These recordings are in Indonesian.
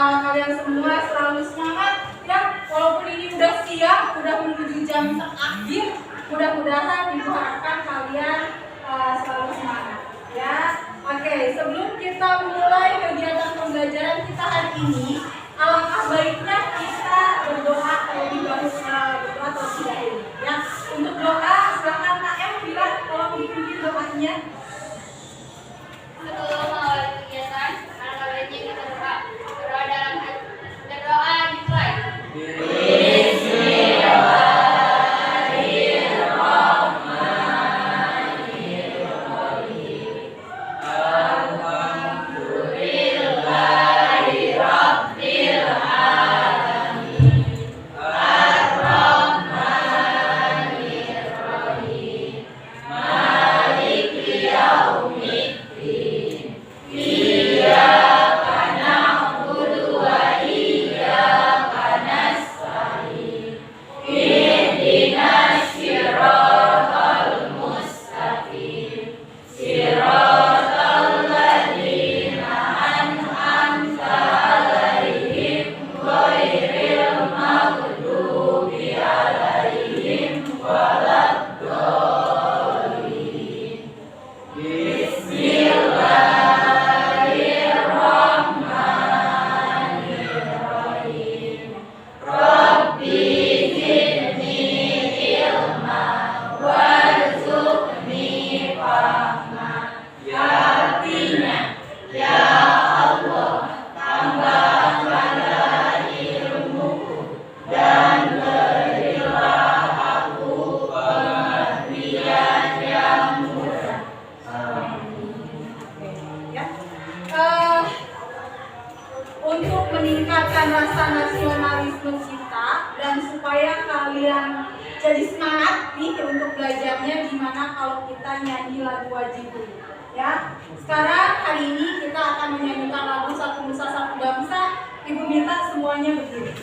kalian semua selalu semangat ya, walaupun ini udah siang, udah menuju jam terakhir. Mudah-mudahan Ibu harapkan kalian selalu semangat ya. Oke, sebelum kita mulai kegiatan pembelajaran kita hari ini, alangkah baiknya kita berdoa terlebih dahulu. Berdoa terlebih dahulu ya. Untuk doa silakan Kak M bilang tolong dipimpin doanya. Sebelum awal kegiatan, alangkah baiknya kita berdoa. Berdoa dalam hati. Berdoa dimulai. Untuk meningkatkan rasa nasionalisme kita dan supaya kalian jadi semangat nih untuk belajarnya, gimana kalau kita nyanyi lagu wajib dulu ya. Sekarang hari ini kita akan menyanyikan lagu Satu Nusa Satu Bangsa. Ibu minta semuanya berdiri.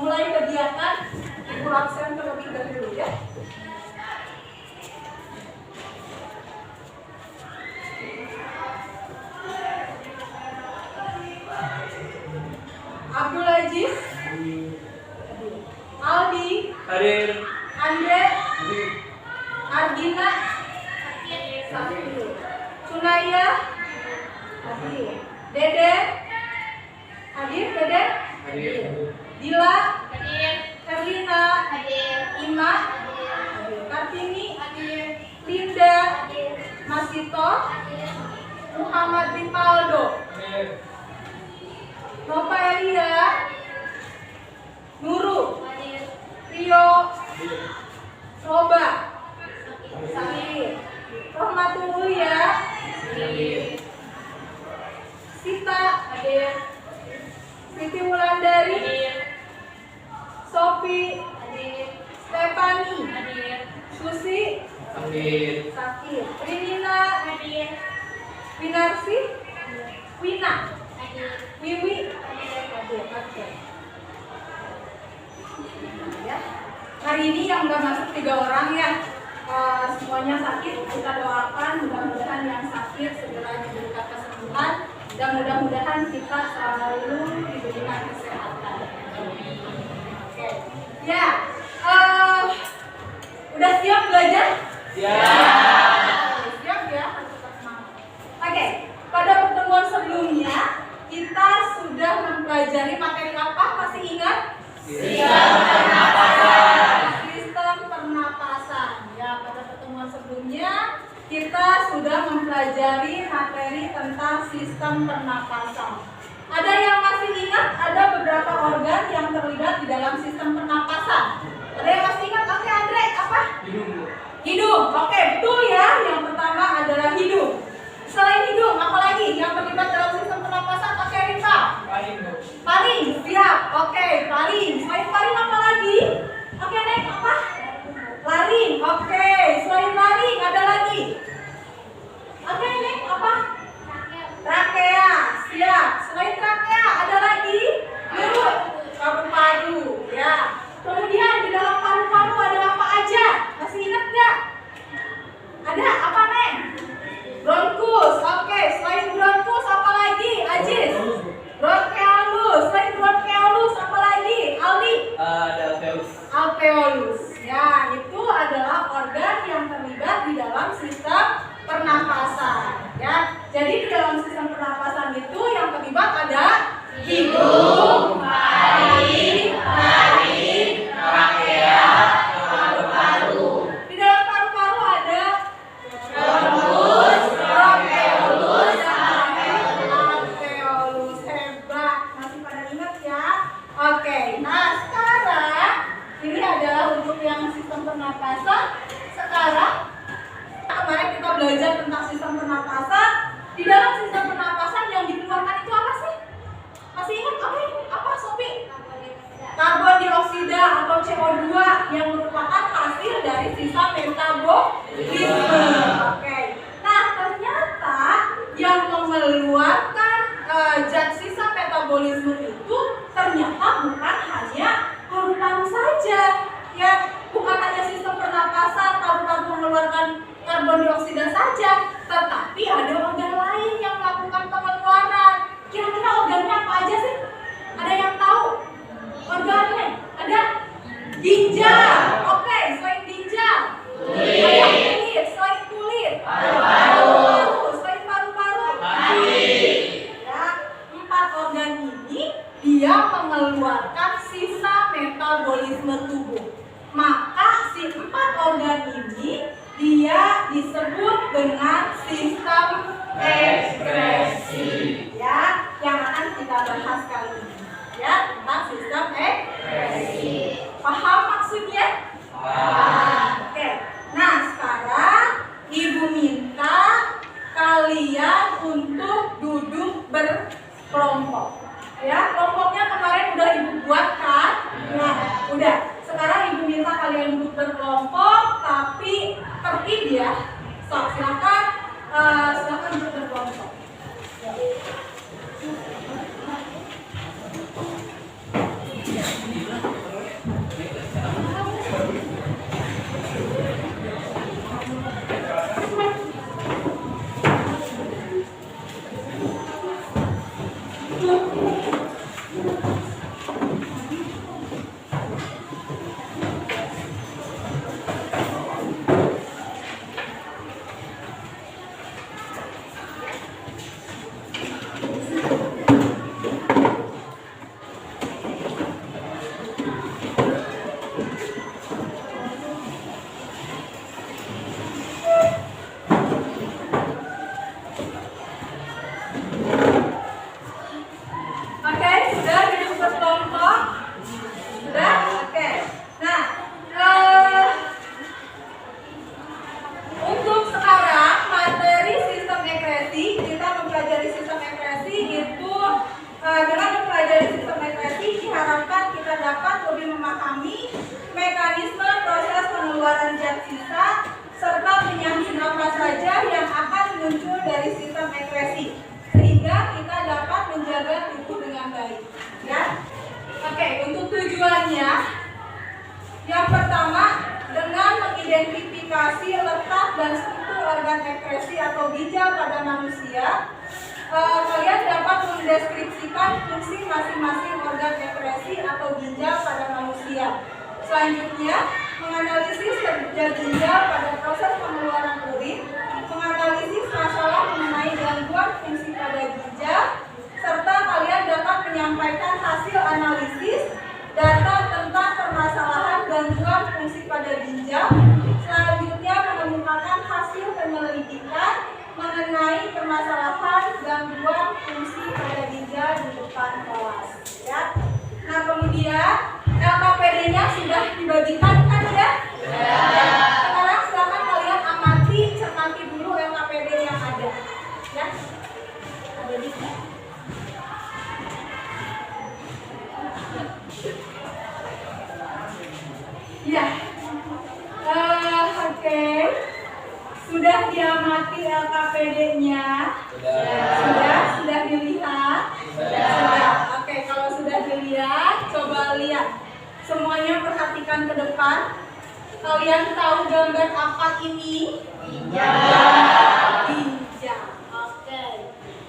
Mulai kegiatan, Ibu absen terlebih dahulu ya. Abdul Aziz, Aldi, Hadir. Andre, Hadir. Ardina, Sakti, Sunaya, hadir. Dede, hadir. Dede, Hadir. Dila, Hadir. Karlina, Hadir. Ima, Hadir. Kartini, Hadir. Linda, Hadir. Masito, Hadir. Muhammad Rivaldo, Hadir. Nova Elia, Nurul, Hadir. Rio, Hadir. Soba, Sakit, Rahmatullah ya, Hadir. Sita, hadir. Siti Wulandari, Hadir. Sofi, Hadir. Stefani, Hadir. Susi, Hadir. Sakit, Rinina, Hadir. Winarsi, Wina, Hadir. Wiwi, hadir. Oke. Ya. Hari ini yang udah masuk 3 orang ya, semuanya sakit, kita doakan mudah-mudahan yang sakit segera Dan mudah-mudahan kita selalu diberikan kesehatan. Oke. Ya. Udah siap belajar? Siap ya, harus tetap semangat. Oke, pada pertemuan sebelumnya kita sudah mempelajari materi apa? Masih ingat? Sistem pernapasan. Ya, pada pertemuan sebelumnya kita sudah mempelajari materi tentang sistem pernapasan. Ada yang masih ingat? Ada beberapa organ yang terlibat di dalam sistem pernapasan. Ada yang masih ingat? Oke, Andre, apa? Hidung. Oke, betul ya. Yang pertama adalah hidung. Selain hidung, apa lagi yang terlibat dalam sistem pernapasan? Oke, Rita. Paling. Siap. Oke, paling. Selain paling apa lagi? Oke, Nek, apa? Laring. Oke, selain laring ada lagi. Oke, Nek, apa? Trakea. Siap. Selain trakea ada lagi? Mulut. Paru-paru. Ya. Kemudian di dalam paru-paru ada apa aja? Masih ingat nggak? Ada apa, Nek? Bronkus. Oke, selain bronkus apa lagi? Ajis. Bronkeolus. Selain bronkeolus apa lagi? Aldi. Ada Alveolus. Ya, itu adalah organ yang terlibat di dalam sistem pernapasan. Ya, jadi di dalam sistem pernapasan itu yang terlibat ada hidung, paru, trakea, paru-paru. Di dalam paru-paru ada bronkus, bronkeolus, alveolus. Hebat, masih pada ingat ya? Oke, nah sekarang ini adalah untuk yang sistem pernapasan. Sekarang kemarin kita belajar tentang sistem pernapasan. Di dalam sistem pernapasan yang dikeluarkan itu apa sih? Masih ingat apa? Apa, Sobi? Karbon dioksida atau CO2 yang merupakan hasil dari sisa metabolisme. Oke. Nah, ternyata yang mengeluarkan zat sisa metabolisme itu ternyata bukan hanya paru-paru saja. Ya, bukan hanya sistem pernapasan paru-paru mengeluarkan karbon dioksida saja, tetapi ada organ lain yang melakukan pengeluaran. Kira-kira organnya apa aja sih? Ada yang tahu? Organnya ada ginjal. Oke, selain ginjal ada kulit. Selain kulit paru-paru. Selain paru-paru ya, 4 organ ini dia mengeluarkan sisa metabolisme tubuh. Maka si 4 organ ini dia disebut dengan sistem ekskresi. Ya, yang akan kita bahas kali ini. Ya, tentang sistem ekskresi. Paham maksudnya? Oke. Nah, sekarang Ibu minta kalian untuk duduk berkelompok. Ya, kelompoknya kemarin udah Ibu buat kan? Nah, udah. Sekarang Ibu minta kalian duduk berkelompok, tapi tertib ya. So, silakan duduk berkelompok. Letak dan struktur organ ekskresi atau ginjal pada manusia. Kalian dapat mendeskripsikan fungsi masing-masing organ ekskresi atau ginjal pada manusia. Selanjutnya, menganalisis kerja ginjal pada proses pengeluaran urin, menganalisis masalah mengenai gangguan fungsi pada ginjal, serta kalian dapat menyampaikan hasil analisis data tentang permasalahan gangguan fungsi pada ginjal. Selanjutnya, mengemukakan hasil penyelidikan mengenai permasalahan gangguan fungsi pada ginjal di depan kelas. Ya. Nah, kemudian LKPD-nya sudah dibagikan kan ya? Ya. Sekarang silakan kalian cermati dulu LKPD yang ada. Ya. Ada di sini. Ya. Oke. Sudah diamati LKPD-nya? Sudah dilihat? Sudah. Oke, kalau sudah dilihat, coba lihat. Semuanya perhatikan ke depan. Kalian tahu gambar apa ini? Ginjal. Oke.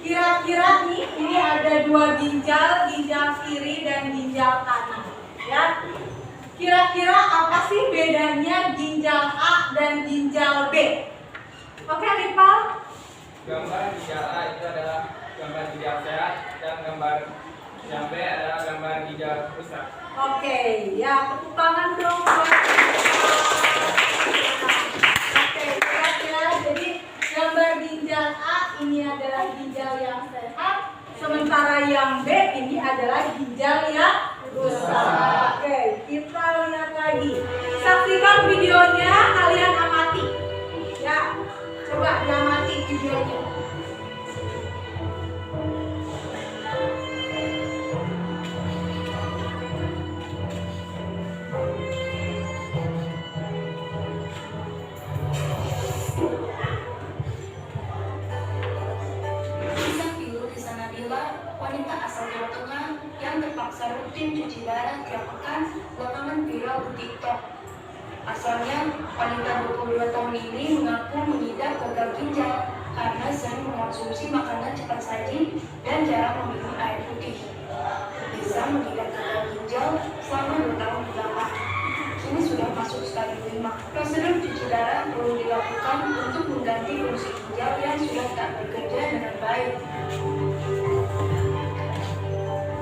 Kira-kira nih, ini ada dua ginjal kiri dan ginjal kanan. Ya. Kira-kira apa sih bedanya ginjal A dan ginjal B? Oke, Ripal. Gambar ginjal A itu adalah gambar ginjal sehat dan gambar yang B adalah gambar ginjal rusak. Oke, ya tepuk tangan dong buat Ripal. Oke, sehat ya. Jadi gambar ginjal A ini adalah ginjal yang sehat, sementara yang B ini adalah ginjal yang rusak. Oke, kita lihat lagi. Saksikan videonya, kalian amati. Ya. Coba diamati videonya. Kisah pilu kisah Nabila, wanita asal Jawa Tengah yang terpaksa rutin cuci darah tiap pekan, belakangan viral di TikTok. Asalnya, wanita 22 tahun ini mengaku mengidap gagal ginjal karena sering mengonsumsi makanan cepat saji dan jarang meminum air putih. Bisa mengidap gagal ginjal selama 2 tahun belakang. Kini sudah masuk stadium 5. Prosedur cuci darah perlu dilakukan untuk mengganti fungsi ginjal yang sudah tak bekerja dengan baik.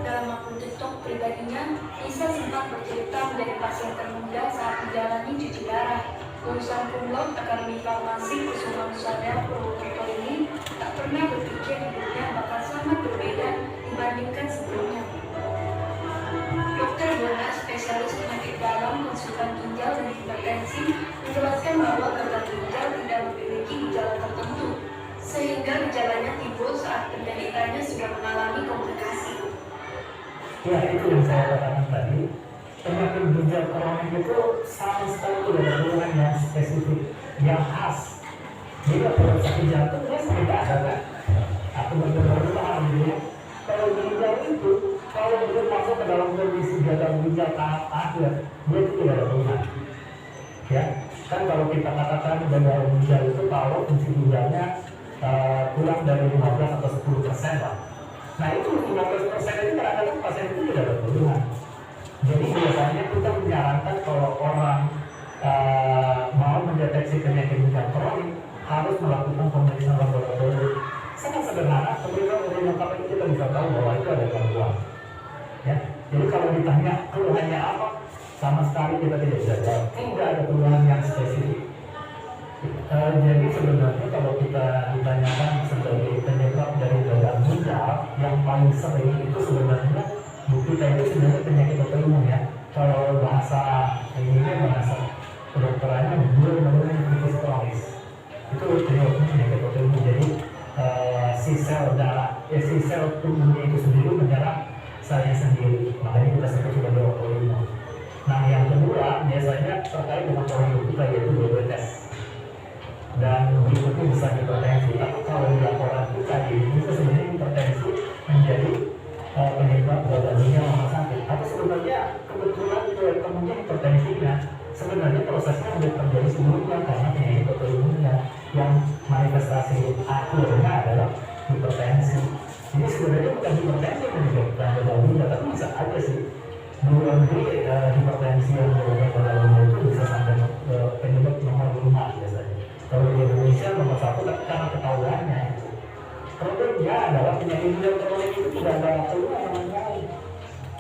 Dalam akun TikTok pribadinya, Lisa sempat bercerita menjadi pasien termuda saat menjalani cuci darah. Lulusan kumlot Akademi Farmasi Kusumanusada Purwokerto ini tak pernah berpikir hidupnya bakal sangat berbeda dibandingkan sebelumnya. Dr. Bona, spesialis penyakit dalam, konsultan ginjal dan hipertensi, menjelaskan bahwa gagal ginjal tidak memiliki gejala tertentu, sehingga gejalanya timbul saat penderitanya sudah mengalami komplikasi. Ya, itu yang saya katakan tadi. Penyakit ginjal kronik itu sama sekali tidak ada hubungan yang spesifik, yang khas. Jika kalau sakit jantung, dia tidak ada kan? Aku benar-benar paham gitu. Kalau ginjal itu, kalau belum masuk ke dalam kondisi gagal ginjal tahap akhir, dia itu tidak ada hubungan. Ya, kan kalau kita katakan gagal ginjal itu kalau fungsi ginjalnya kurang dari 15 atau 10% lah. Nah itu 15% itu kadang-kadang pasien itu tidak ada hubungan. Jadi biasanya kita menyarankan kalau orang mau mendeteksi penyakit ginjal kronik harus melakukan pemeriksaan laboratorium. Sangat sederhana, pemeriksaan lengkap itu kita bisa tahu bahwa itu ada gangguan. Ya, jadi kalau ditanya keluhannya apa, sama sekali kita tidak bisa jawab. Tidak ada keluhan yang spesifik. Jadi sebenarnya kalau kita ditanyakan sebagai penyebab dari gagal ginjal yang paling sering itu sebenarnya kita itu sebenarnya penyakit autoimun ya. Kalau bahasa ini bahasa kedokterannya belum kronis. Itu penyakit autoimun. Jadi si sel darah, si sel tubuhnya itu sendiri menyerang selnya sendiri. Makanya kita sebut sebagai autoimun. Nah yang kedua biasanya terkait dengan pola kita yaitu diabetes. Dan berikutnya bisa hipertensi. Tapi kalau di laporan kita bisa sebenarnya hipertensi menjadi penyebab gagal ginjal rumah sakit. Tapi sebenarnya kebetulan kemudian hipertensinya sebenarnya prosesnya sudah terjadi sebelumnya karena penyakit autoimunnya yang manifestasi akhirnya adalah hipertensi. sebenarnya bukan hipertensi yang menyebabkan gagal ginjal, tapi bisa aja sih hipertensi yang menyebabkan gagal ginjal itu bisa sampai penyebab nomor 5 biasanya. Kalau di Indonesia nomor 1 tapi karena ketahuannya. Problemnya adalah penyakit ginjal kronik itu tidak ada keluhan namanya.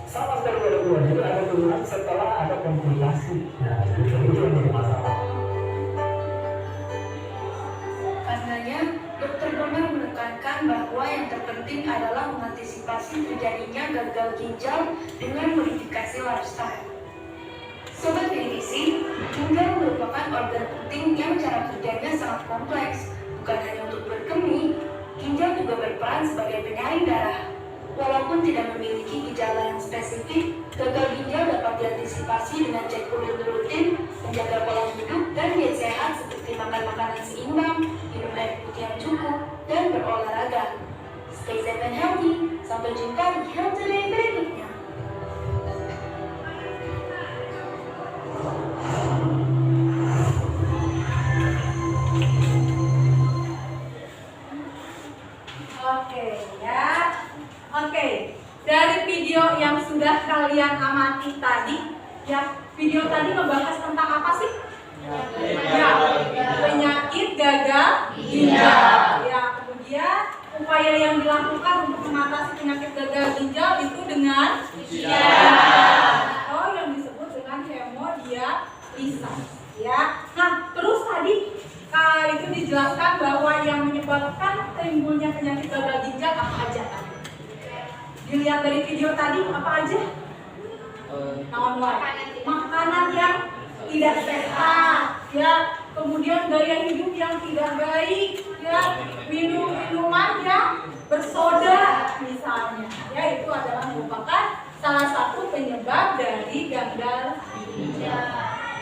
Sama sekali tidak ada keluhan, jadi ada keluhan setelah ada komplikasi. Nah, itu yang jadi masalah. Karenanya, Dr. Bonar menekankan bahwa yang terpenting adalah mengantisipasi terjadinya gagal ginjal dengan modifikasi lifestyle. Sobat Klinisi, ginjal merupakan organ penting yang cara kerjanya sangat kompleks. Bukan hanya untuk berkemih, ginjal juga berperan sebagai penyaring darah. Walaupun tidak memiliki gejala yang spesifik, gagal ginjal dapat diantisipasi dengan cek urin rutin, menjaga pola hidup, dan diet sehat seperti makan makanan seimbang, minum air putih yang cukup, dan berolahraga. Stay safe and healthy. Sampai jumpa di Health Today berikutnya. Oke, dari video yang sudah kalian amati tadi, ya, video tadi membahas tentang apa sih? Ya, penyakit gagal ginjal. Ya, kemudian upaya yang dilakukan untuk mengatasi penyakit gagal ginjal itu dengan atau yang disebut dengan hemodialisis. Ya, nah terus tadi itu dijelaskan bahwa yang menyebabkan timbulnya penyakit gagal ginjal apa aja tadi? Dilihat dari video tadi apa aja? Makanan yang tidak sehat, ya, kemudian gaya hidup yang tidak baik, ya, minuman yang bersoda misalnya, ya, itu adalah merupakan salah satu penyebab dari gagal ginjal.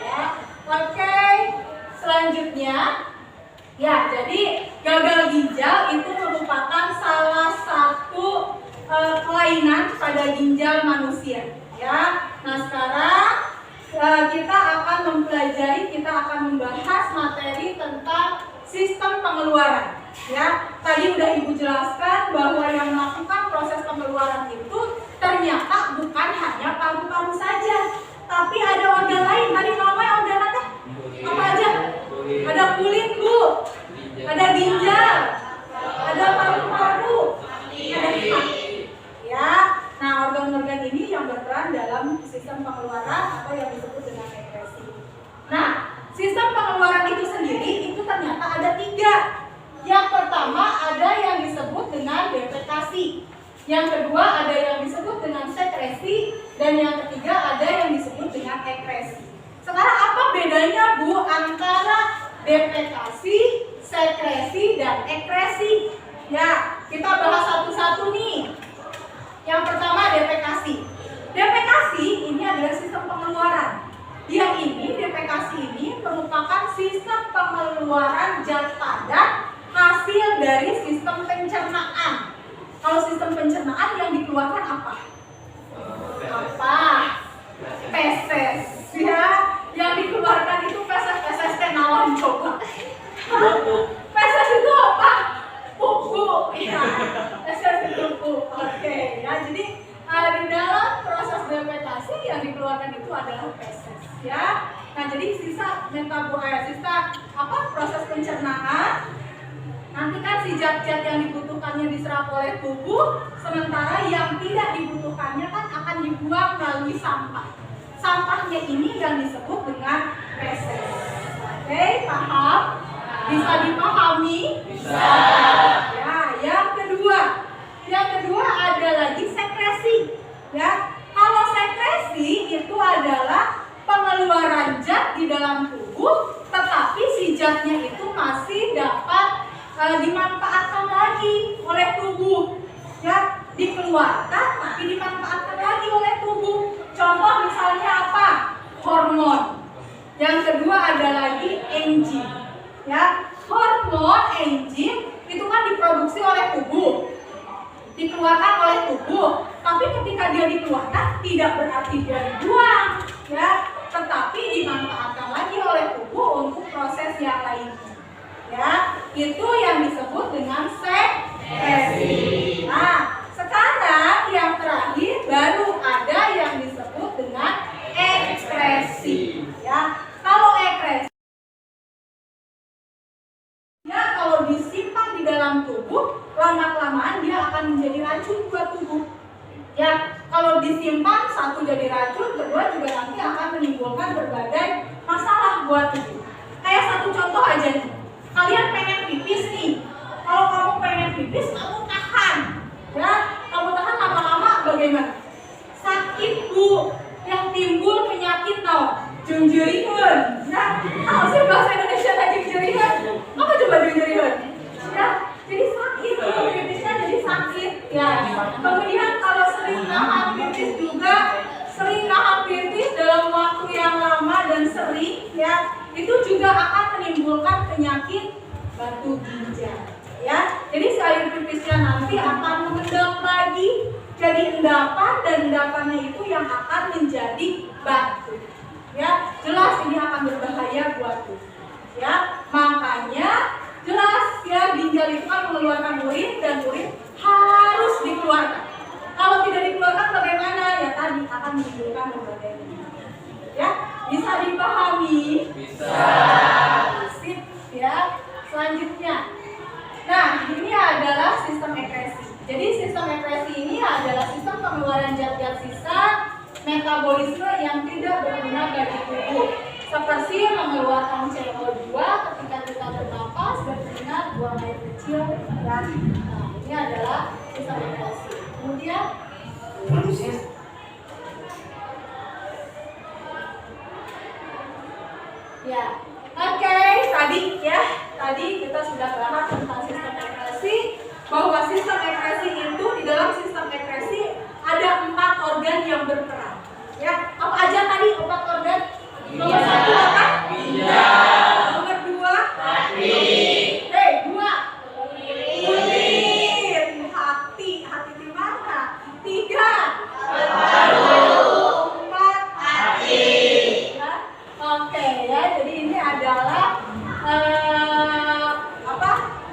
Ya, oke, selanjutnya, ya, jadi gagal ginjal itu merupakan salah satu kelainan pada ginjal manusia. Ya, nah sekarang kita akan mempelajari, kita akan membahas materi tentang sistem pengeluaran. Ya, tadi udah Ibu jelaskan bahwa yang melakukan proses pengeluaran itu ternyata bukan hanya paru-paru saja, tapi ada organ lain. Tadi namanya organ apa aja? Ada kulit, Bu, ada ginjal, ada paru-paru, ada hati. Ya, nah organ-organ ini yang berperan dalam sistem pengeluaran atau yang disebut dengan ekresi. Nah, sistem pengeluaran itu sendiri itu ternyata ada 3. Yang pertama ada yang disebut dengan defekasi, yang kedua ada yang disebut dengan sekresi, dan yang ketiga ada yang disebut dengan ekresi. Sekarang apa bedanya, Bu, antara defekasi, sekresi, dan ekresi? Ya, kita bahas satu-satu nih. Yang pertama defekasi. Defekasi ini adalah sistem pengeluaran. Yang ini, defekasi ini merupakan sistem pengeluaran zat padat hasil dari sistem pencernaan. Kalau sistem pencernaan yang dikeluarkan apa? Feses. Ya, yang dikeluarkan itu feses kenalan coba. Feses itu apa? Pupuk. Ya, feses itu pupuk. Oke, ya, jadi di dalam proses defekasi yang dikeluarkan itu adalah feses. Ya, nah jadi sisa proses pencernaan. Nanti kan si zat-zat yang dibutuhkannya diserap oleh tubuh, sementara yang tidak dibutuhkannya kan akan dibuang melalui sampah. Sampahnya ini yang disebut dengan feses. Oke, paham? Bisa dipahami? Bisa. Ya, yang kedua ada lagi sekresi. Ya, kalau sekresi itu adalah pengeluaran zat di dalam tubuh, tetapi si zatnya itu masih dapat dimanfaatkan lagi oleh tubuh. Ya, dikeluarkan tapi dimanfaatkan lagi oleh tubuh. Contoh misalnya apa? Hormon. Yang kedua ada lagi enzim. Ya, hormon, enzim itu kan diproduksi oleh tubuh, dikeluarkan oleh tubuh. Tapi ketika dia dikeluarkan tidak berarti dia dibuang, ya, tetapi dimanfaatkan lagi oleh tubuh untuk proses yang lainnya. Ya, itu yang disebut dengan sekresi. Nah, lama-kelamaan dia akan menjadi racun buat tubuh. Ya, kalau disimpan satu jadi racun, kedua juga nanti akan menimbulkan berbagai masalah buat tubuh. Kayak satu contoh aja nih, kalian pengen pipis nih. Kalau kamu pengen pipis, kamu tahan, ya, kamu tahan lama-lama bagaimana? Sakit bu, yang timbul penyakit naon? Jungjerihan. Nah, apa sih bahasa Indonesia tadi jungjerihan? Apa coba jungjerihan? Ya, jadi sakit, pipisnya jadi sakit. Ya, kemudian kalau sering nahan pipis juga, sering nahan pipis dalam waktu yang lama dan sering, ya, itu juga akan menimbulkan penyakit batu ginjal. Ya, jadi si air pipisnya nanti akan mengendap lagi jadi endapan, dan endapannya itu yang akan menjadi batu. Ya, jelas ini akan berbahaya buat tubuh. Ya, makanya jelas ya ginjal itu kan mengeluarkan urin, dan urin harus dikeluarkan. Kalau tidak dikeluarkan bagaimana? Ya tadi akan menimbulkan berbagai penyakit. Ya, bisa dipahami? Bisa. Sip, ya. Selanjutnya. Nah, ini adalah sistem ekresi. Jadi sistem ekresi ini adalah sistem pengeluaran zat-zat sisa metabolisme yang tidak berguna bagi tubuh, seperti mengeluarkan CO2 ketika kita bernapas, berkeringat, buang air kecil, dan nah, ini adalah sistem ekresi. Kemudian manusia ya, oke, tadi kita sudah bahas tentang sistem ekresi, bahwa sistem ekresi itu di dalam sistem ekresi ada 4 organ yang berperan. Ya, apa aja tadi 4 organ? Nomor 1 apa? Ginjal. Nomor 2 hati. 2 kulit. Hati di mana? 3 paru. 4 hati. Ya. Oke ya, jadi ini adalah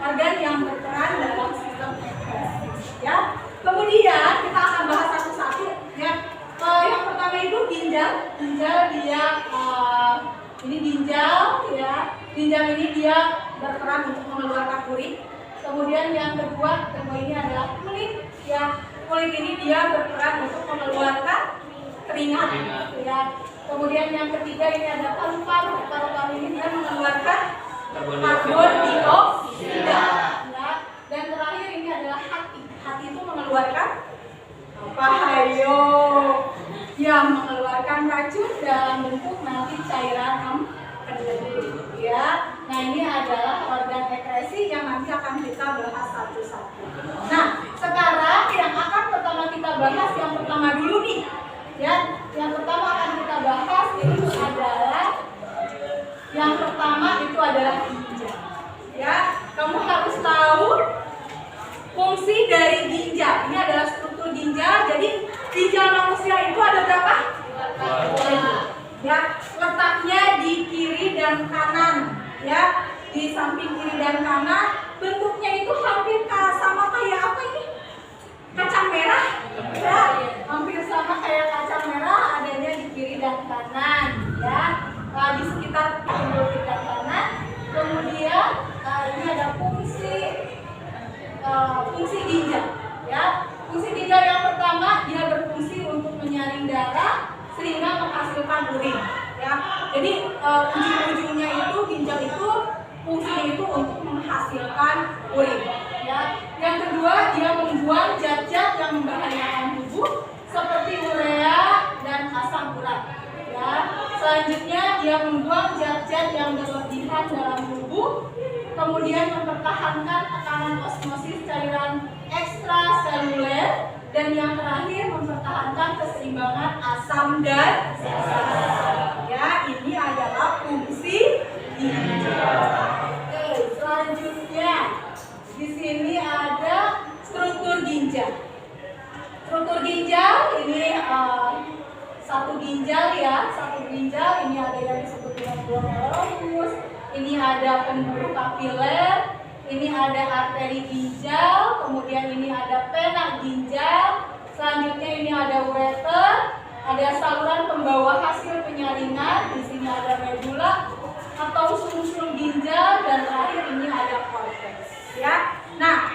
organ yang berperan dalam sistem ekresi. Ya. Kemudian kita akan bahas satu-satu. Ya. Yang pertama itu ginjal. Ginjal dia ini ginjal, ya. Ginjal ini dia berperan untuk mengeluarkan urin. Kemudian yang kedua ini adalah kulit. Ya. Kulit ini dia berperan untuk mengeluarkan keringat. Ya. Kemudian yang ketiga ini ada paru-paru. Paru-paru ini dia mengeluarkan karbon dioksida. Ya. Dan terakhir ini adalah hati. Hati itu mengeluarkan apa? Hayo. Yang mengeluarkan racun dalam bentuk nanti cairan empedu. Ya. Nah, ini adalah organ ekresi yang nanti akan kita bahas satu-satu. Nah, sekarang yang akan pertama kita bahas yang pertama dulu nih. Ya, yang pertama akan kita bahas itu adalah yang pertama itu adalah ginjal. Ya, kamu harus tahu fungsi dari ginjal. Ini adalah struktur ginjal. Jadi ginjal manusia itu ada berapa? 2. Ya, letaknya di kiri dan kanan. Ya, di samping kiri dan kanan. Bentuknya itu hampir sama kayak apa ini? Kacang merah. Ya, hampir sama kayak kacang merah. Adanya di kiri dan kanan. Ya, di sekitar kiri dan kanan. Kemudian ini ada fungsi ginjal. Ya, fungsi ginjal yang pertama dia berfungsi untuk menyaring darah sehingga menghasilkan urin. Ya, jadi ujung-ujungnya itu ginjal itu fungsinya itu untuk menghasilkan urin. Ya, yang kedua dia membuang zat-zat yang membahayakan tubuh seperti urea dan asam urat. Ya, selanjutnya dia membuang zat-zat yang berlebihan dalam tubuh, kemudian mempertahankan tekanan osmosis cairan ekstraseluler, dan yang terakhir mempertahankan keseimbangan asam dan basa. Ya, ini adalah fungsi ginjal. Oke, selanjutnya di sini ada struktur ginjal. Struktur ginjal ini satu ginjal ya, satu ginjal ini ada yang disebut dengan glomerulus, ini ada pembuluh kapiler, ini ada arteri ginjal, kemudian ini ada pena ginjal, selanjutnya ini ada ureter, ada saluran pembawa hasil penyaringan, di sini ada medula atau sumsum ginjal, dan terakhir ini ada korteks. Ya, nah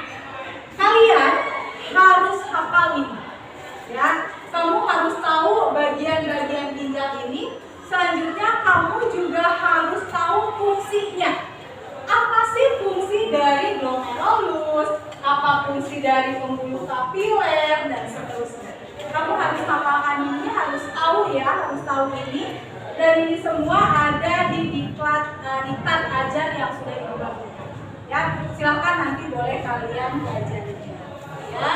fungsi dari pembuluh kapiler dan seterusnya. Kamu harus hafalkan ini, harus tahu ya, harus tahu ini. Dan ini semua ada di diktat ajar yang sudah dibuat. Ya, silakan nanti boleh kalian pelajari. Ya,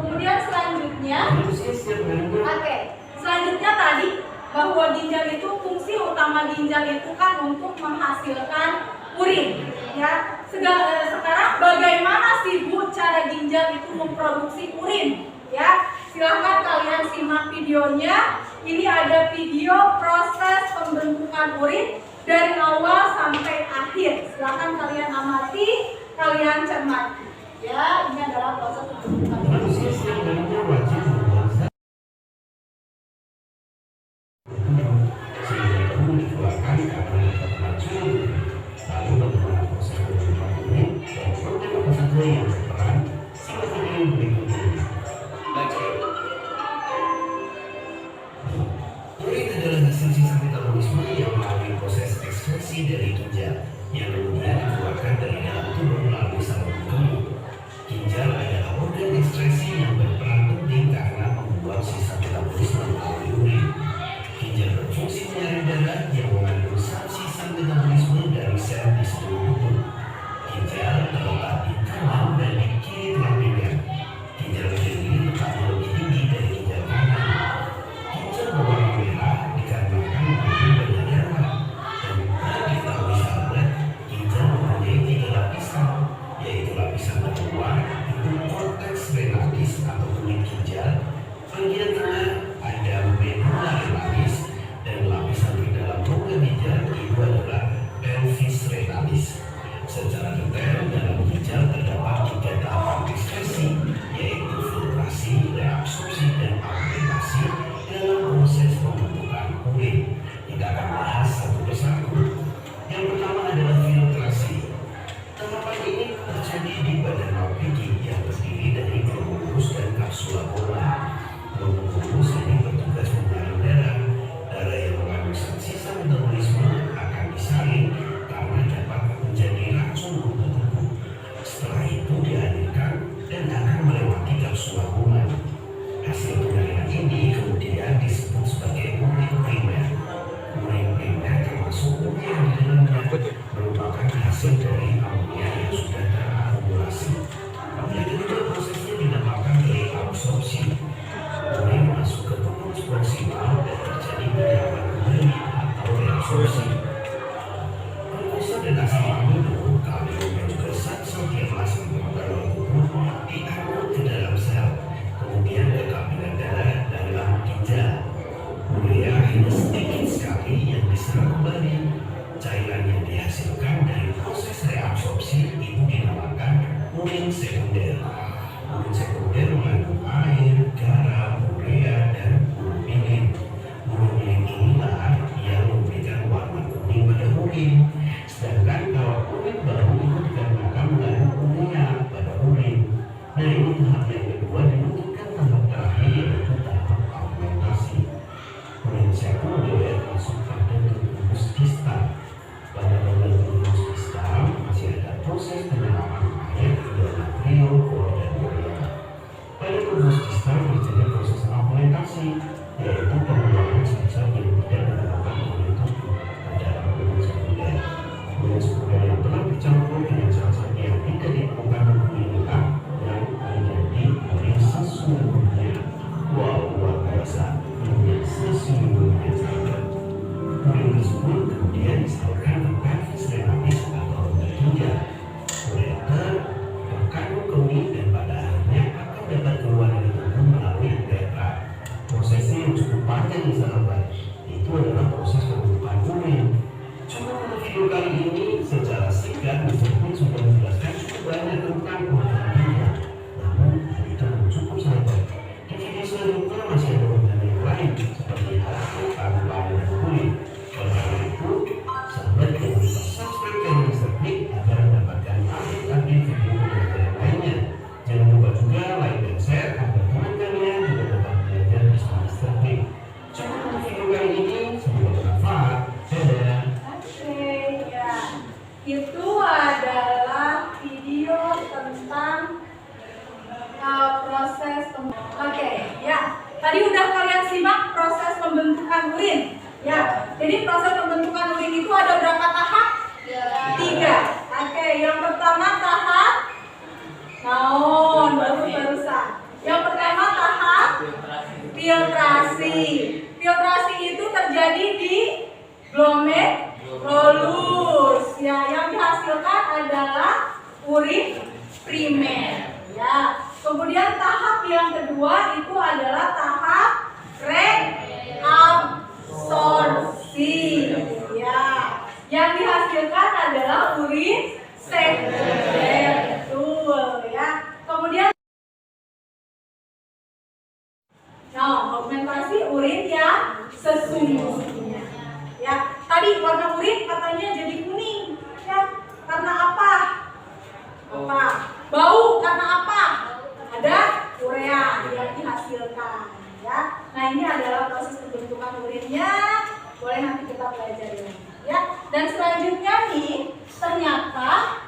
kemudian selanjutnya, oke, selanjutnya tadi bahwa ginjal itu fungsi utama ginjal itu kan untuk menghasilkan urin. Ya, sekarang bagaimana sih Bu cara ginjal itu memproduksi urin? Ya, silahkan kalian simak videonya. Ini ada video proses pembentukan urin dari awal sampai akhir. Silahkan kalian amati, kalian cermati. Ya, ini adalah proses pembentukan urin. Manusia sebenarnya wajib sehingga perlu dikeluarkan karena racun. Lalu bagaimana proses pembentukan urin dan protein apa saja yang berperan? Simak video berikut ini. Urin adalah hasil sisa metabolisme yang melalui proses ekskresi dari ginjal yang kemudian dikeluarkan dari dalam tubuh melalui saluran kemih. Ginjal adalah organ ekskresi yang berperan penting karena membuat sisa metabolisme melalui urin. Ginjal berfungsi menyaring darah yang mengandung sisa metabolisme dari sel di seluruh tubuh. Ginjal terletak di kanan dan di kiri tulang pinggang. Ginjal kiri letaknya lebih tinggi dari ginjal kanan. Ginjal berwarna merah dikarenakan mengandung banyak darah. Dan perlu diketahui sahabat, ginjal mempunyai 3 lapisan, yaitu lapisan terluar itu korteks renalis atau kulit ginjal, bagian tengah ada menula renalis, dan lapisan di dalam rongga ginjal itu adalah pelvis renalis. Secara detail dalam ginjal terdapat 3 tahapan ekskresi, yaitu filtrasi, reabsorpsi, dan augmentasi dalam proses pembentukan urin. Kita akan bahas satu persatu. Yang pertama adalah filtrasi. Tahapan ini terjadi di badan lipidi yang terdiri dari glomerulus dan kapsula bola. Glomerulus ini bertugas menyaring darah. Darah yang mengandung sisa metabolisme akan disaring karena dapat menjadi racun untuk tubuh. Setelah itu dialirkan dan akan melewati kapsula bola. Hasil penyaringan ini kemudian disebut sebagai urin primer. Urin primer termasuk urin yang di dalamnya merupakan hasil dari amonia yang sudah terakumulasi. Yang kedua prosesnya dinamakan reabsorpsi. Urin masuk ke pengurus proksimal dan terjadi penyerampan kembali atau reabsorpsi. Glukosa dan asam amino, kalium dan juga zat-zat yang masuk ke dalam tubuh diangkut ke dalam sel, kemudian ke kapiler darah dalam ginjal. Urea hanya sedikit sekali yang diserap kembali. Cairan yang dihasilkan dari proses reabsorpsi itu dinamakan urin sekunder. Urin sekunder mengandung air, garam, urea, dan urobilin. Urobilin inilah yang memberikan warna kuning pada urin. Sedangkan kalau urin baru itu dikarenakan mengandung urea pada urin. Nah, ini tahap yang kedua dibutuhkan tahap terakhir yaitu tahap augmentasi. Urin sekunder masuk pada tubuh distal. Pada bagian tubuh distal masih ada proses penyerapan air ke natrium, klor, dan urea. Pada tubuh distal terjadi proses augmentasi, yaitu pengulangan sisa yang tidak ditemukan oleh tubuh ke dalam urin sekunder. Urin sekunder yang telah dicampur dengan zat-zat yang tidak ditemukan tubuh inilah yang menjadi Oke, ya. Tadi udah kalian simak proses pembentukan urin. Ya, jadi proses pembentukan urin itu ada berapa tahap? 3. Oke, yang pertama tahap barusan. Yang pertama tahap filtrasi. Filtrasi itu terjadi di glomerulus. Ya, yang dihasilkan adalah urin primer. Ya. Kemudian tahap yang kedua itu adalah tahap reabsorpsi. Ya. Yang dihasilkan adalah urin sekunder. Betul, ya. Kemudian augmentasi urin yang sesungguhnya. Ya, tadi warna urin katanya jadi kuning. Ya, karena apa? Bau karena apa? Ada urea yang dihasilkan. Ya, nah ini adalah proses pembentukan urinnya. Boleh nanti kita pelajari lagi. Ya, dan selanjutnya nih, ternyata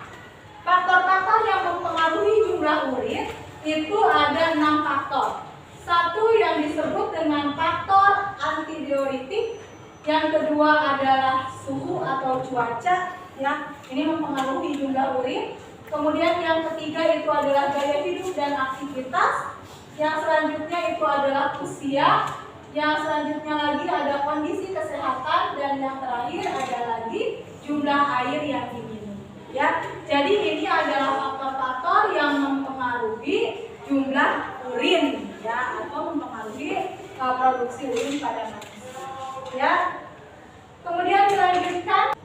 faktor-faktor yang mempengaruhi jumlah urin itu ada 6 faktor. Satu yang disebut dengan faktor antidiuretik, yang kedua adalah suhu atau cuaca, ya, ini mempengaruhi jumlah urin. Kemudian yang ketiga itu adalah gaya hidup dan aktivitas. Yang selanjutnya itu adalah usia. Yang selanjutnya lagi ada kondisi kesehatan, dan yang terakhir ada lagi jumlah air yang diminum. Ya, jadi ini adalah faktor-faktor yang mempengaruhi jumlah urin, ya, atau mempengaruhi produksi urin pada manusia. Ya, kemudian dilanjutkan.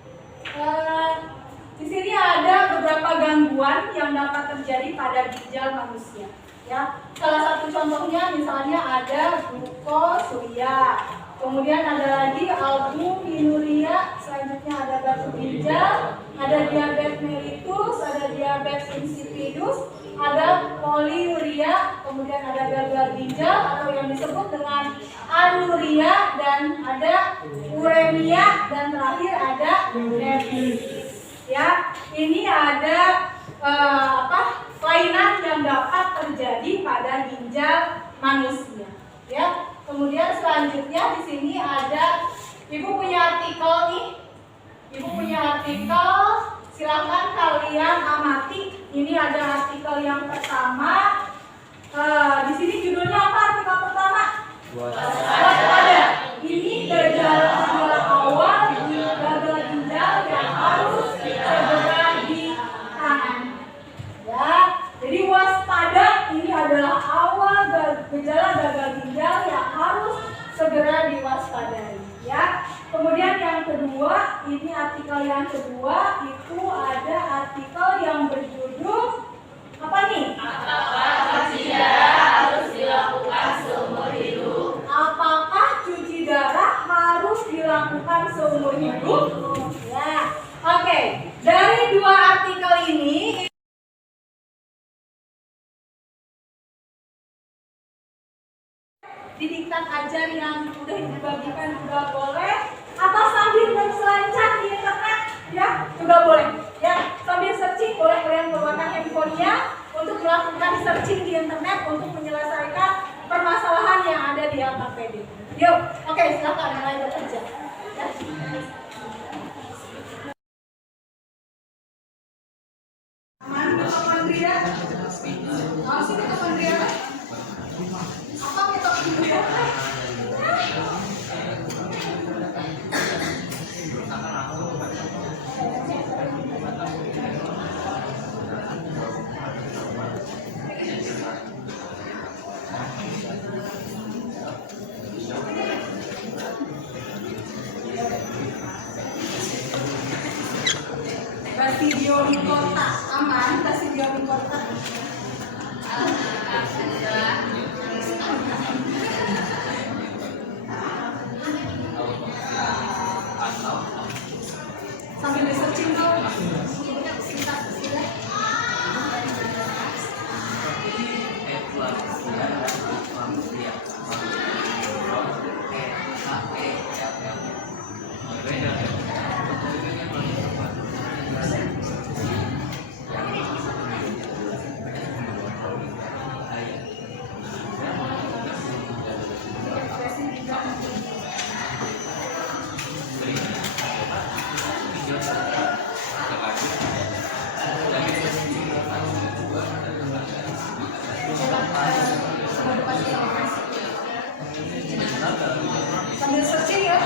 Di sini ada beberapa gangguan yang dapat terjadi pada ginjal manusia. Ya, salah satu contohnya misalnya ada glukosuria, kemudian ada lagi albuminuria, selanjutnya ada batu ginjal, ada diabetes mellitus, ada diabetes insipidus, ada poliuria, kemudian ada gagal ginjal atau yang disebut dengan anuria, dan ada uremia, dan terakhir ada diabetes. Ya, ini ada kelainan yang dapat terjadi pada ginjal manusia. Ya, kemudian selanjutnya di sini ada, Ibu punya artikel nih. Ibu punya artikel, silakan kalian amati. Ini ada artikel yang pertama. Di sini judulnya apa artikel pertama? Waspada. Ini gejala awal gagal ginjal yang harus segera ditangani. Ya, jadi waspada ini adalah awal gejala gagal ginjal yang harus segera diwaspadai. Ya, kemudian yang kedua, ini artikel yang kedua itu ada artikel yang berjudul apa nih? Apakah cuci darah harus dilakukan seumur hidup? Apakah cuci darah harus dilakukan seumur hidup? Ya, oke. Dari dua artikel ini, didiktat ajar yang udah dibagikan juga boleh, atau sambil berselancar di internet, ya juga boleh. Ya, sambil searching boleh kalian bawakan handphonenya untuk melakukan searching di internet untuk menyelesaikan permasalahan yang ada di LKPD. Yuk, oke, silakan mulai bekerja. Ya. Aman, Teman Ria? Masih Teman Ria? Apa metode Ria? Basidium kota aman, Basidium kota. Sambil di searching tuh. Sambil searching ya.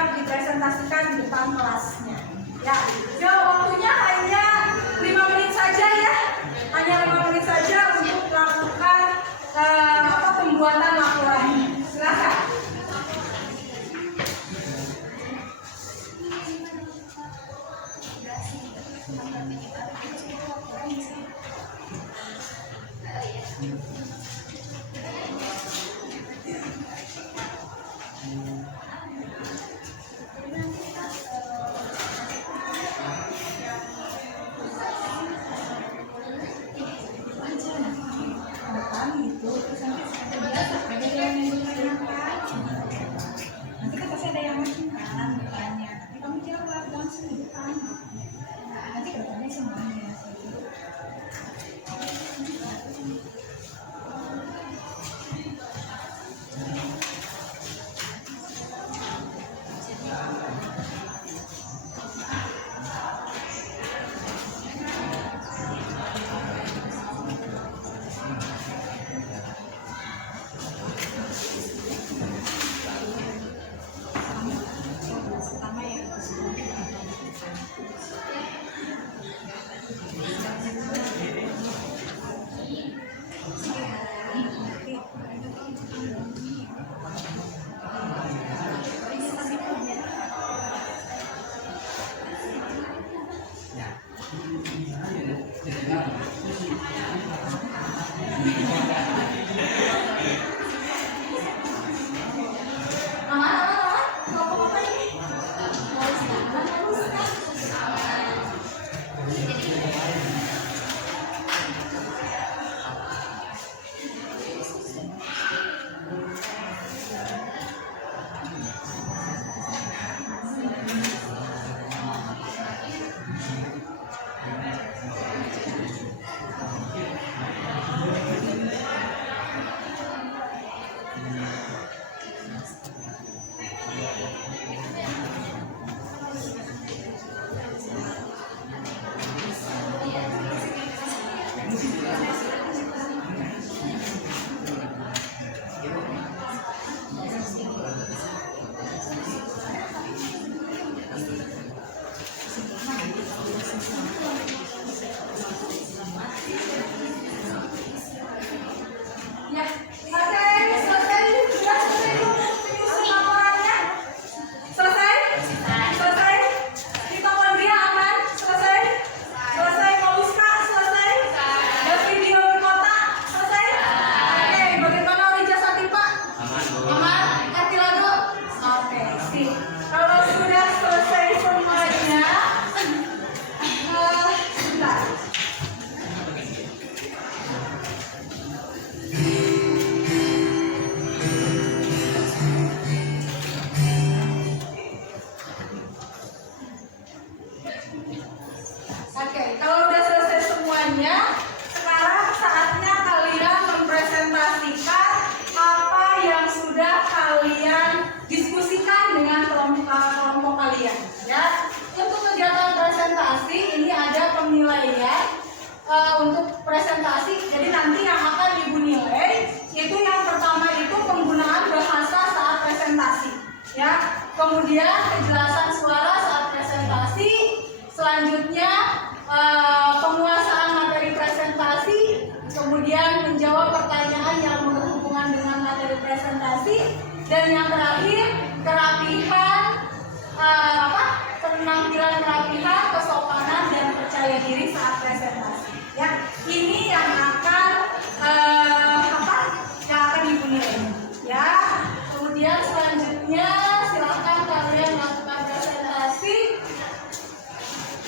siap dipresentasikan di depan kelasnya. Ya, waktunya hanya 5 menit saja ya. Hanya 5 menit saja untuk melakukan pembuatan laporan. Silakan. Nanti kan pasti ada yang macam kan bertanya, tapi kamu jawab langsung di depan. Nanti bertanya semuanya. Pertama ya, Ya, oke, selesai. Sudah selesai menyusun laporannya? Selesai? Selesai? Kita Mondria aman? Selesai? Selesai Moluska? Selesai? Dan video kota? Selesai? Oke, bagaimana Orija Satipa? Aman? Artilado? Oke, sip. Kalau sudah selesai semuanya, sebentar. Oke, kalau udah selesai semuanya, sekarang saatnya kalian mempresentasikan apa yang sudah kalian diskusikan dengan kelompok kalian. Ya, untuk kegiatan presentasi ini ada penilaian untuk presentasi. Jadi nanti yang akan ibu nilai itu yang pertama itu penggunaan bahasa saat presentasi. Ya, kemudian kejelasan suara saat presentasi. Selanjutnya penguasaan materi presentasi, kemudian menjawab pertanyaan yang berhubungan dengan materi presentasi, dan yang terakhir kerapihan, penampilan kerapihan, kesopanan dan percaya diri saat presentasi. Ya, ini yang akan yang akan dinilai. Ya, kemudian selanjutnya silakan kalian lakukan presentasi.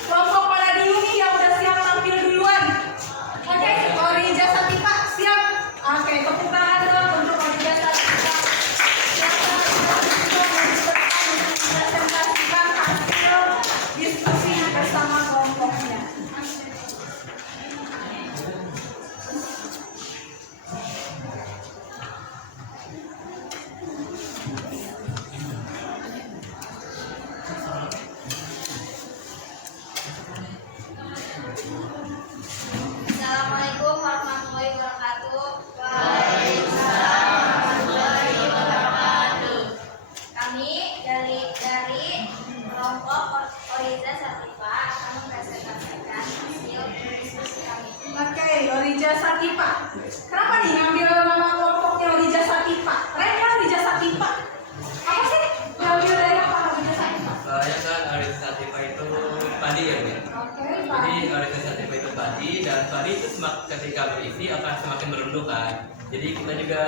Kelompok mana dulu nih yang udah siap tampil duluan? Oke, Orija Satipa siap? Oke, tepuk tangan dong untuk Orija Satipa. Silakan presentasikan hasil diskusi bersama kelompoknya. tadi itu ketika berisi akan semakin merunduk kan. Jadi kita juga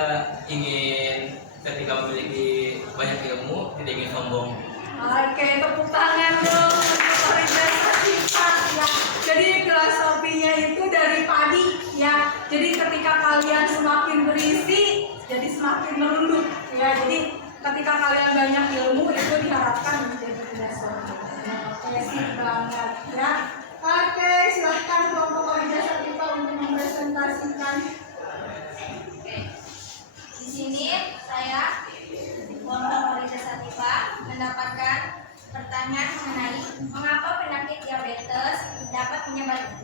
ingin ketika memiliki banyak ilmu tidak ingin sombong. Oke, tepuk tangan dong untuk Farida Satifah ya. Jadi filosofinya itu dari padi ya. Jadi ketika kalian semakin berisi, jadi semakin merunduk ya. Jadi ketika kalian banyak ilmu itu diharapkan menjadi tidak sombong. Oke, sip banget ya. Oke, silakan kelompok Farida Satifah untuk mempresentasikan. Oke. Di sini saya kelompok Farida Satifah mendapatkan pertanyaan mengenai mengapa penyakit diabetes dapat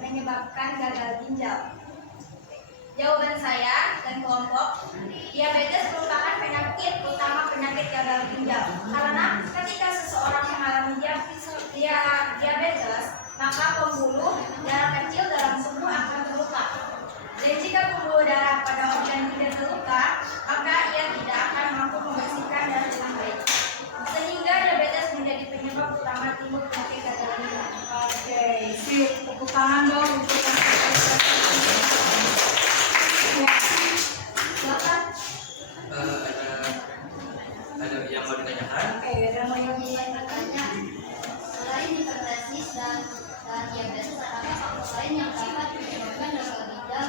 menyebabkan gagal ginjal. Jawaban saya dan kelompok, diabetes merupakan penyakit utama penyakit gagal ginjal. Karena ketika seseorang mengalami diabetes, maka pembuluh darah kecil dalam tubuh akan terluka. Dan jika pembuluh darah pada organ tidak terluka, maka ia tidak akan mampu membersihkan darah dengan baik. Sehingga diabetes menjadi penyebab utama timbul penyakit gagal ginjal. Oke, sip. Tepuk tangan dong untuk yang ya. Silakan. Ada yang mau ditanyakan? Oke, ada mau yang Bertanya, selain hipertensi dan diabetes, adakah faktor lain yang dapat menyebabkan gagal ginjal?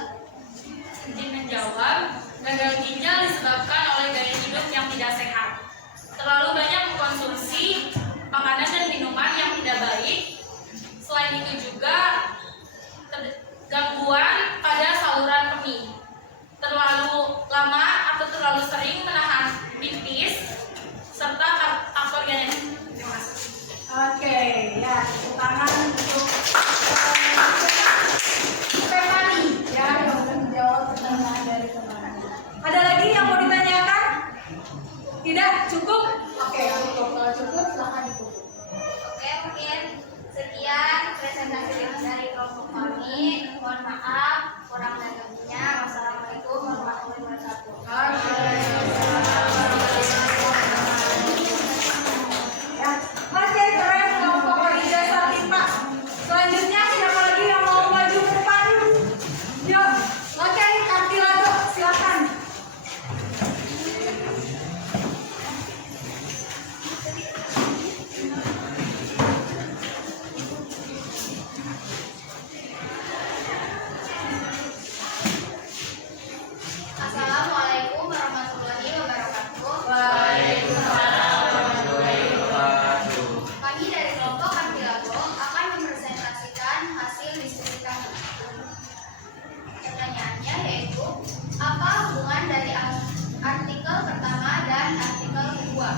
Izin menjawab, gagal ginjal disebabkan oleh gaya hidup yang tidak sehat. Terlalu banyak mengkonsumsi makanan dan minuman yang tidak baik. Selain itu juga gangguan pada saluran kemih. Terlalu lama atau terlalu sering menahan pipis serta faktor genetik. Terima kasih. Oke, ya, tepuk tangan untuk Stefani ya yang sudah menjawab pertanyaan dari teman. Ada lagi yang mau ditanyakan? Tidak, cukup? Oke, cukup. Kalau cukup, silakan ditutup. Oke, mungkin sekian presentasi dari kelompok kami. Mohon maaf kurang dan lebihnya. Wassalamualaikum warahmatullahi wabarakatuh. Ya, oke, keren kelompok Farida Satifah. Selanjutnya siapa lagi yang mau maju ke depan? Yuk, oke, Kartilado, silakan. Assalamualaikum warahmatullahi wabarakatuh. Waalaikumsalam warahmatullahi wabarakatuh. Kami dari kelompok Kartilado akan mempresentasikan hasil diskusi kami. Pertanyaannya yaitu, apa hubungan dari artikel pertama dan artikel kedua?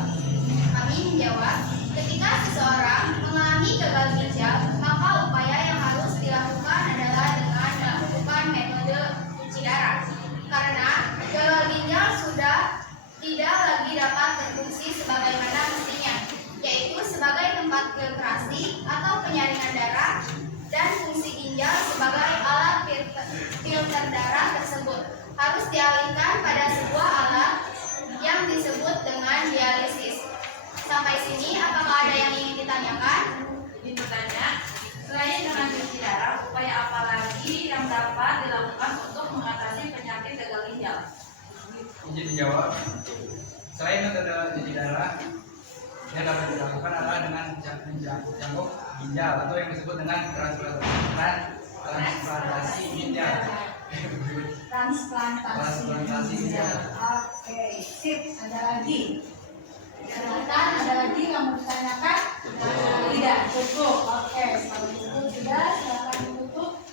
Kami menjawab, ketika seseorang mengalami gagal ginjal, maka upaya yang harus dilakukan adalah dengan melakukan metode cuci darah. Karena gagal ginjal sudah tidak lagi dapat berfungsi sebagaimana mestinya, yaitu sebagai tempat filtrasi atau penyaringan darah dan fungsi ginjal sebagai alat filter darah tersebut harus dialihkan pada sebuah alat yang disebut dengan dialisis. Sampai sini, apakah ada yang ingin ditanyakan? Izin bertanya, selain dengan cuci darah, upaya apa lagi yang dapat dilakukan untuk mengatasi penyakit gagal ginjal? Izin menjawab. Selain metode cuci darah, yang dapat dilakukan adalah dengan menjangkau ginjal atau yang disebut dengan transplantasi ginjal. Transplantasi ginjal. Oke, sip. Ada lagi? Silakan, ada lagi yang mau ditanyakan? Tidak, cukup. Oke, kalau cukup sudah, silakan ditutup.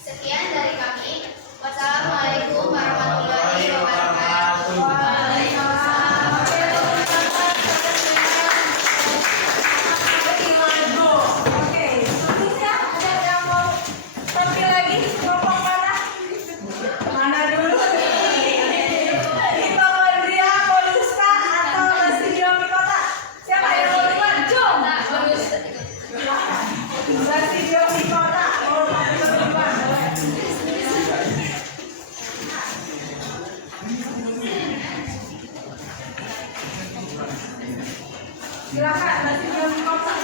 Sekian dari kami. Wassalamualaikum warahmatullahi wabarakatuh. Waalaikumsalam. Oke, selanjutnya ada yang mau tampil lagi? Kelompok mana? Mana dulu? Kita Andrea, Poluska, atau Studio Mikota? Siapa yang mau duluan? Jom! Studio Mikota. Oh, mau duluan. Silakan, Studio Mikota.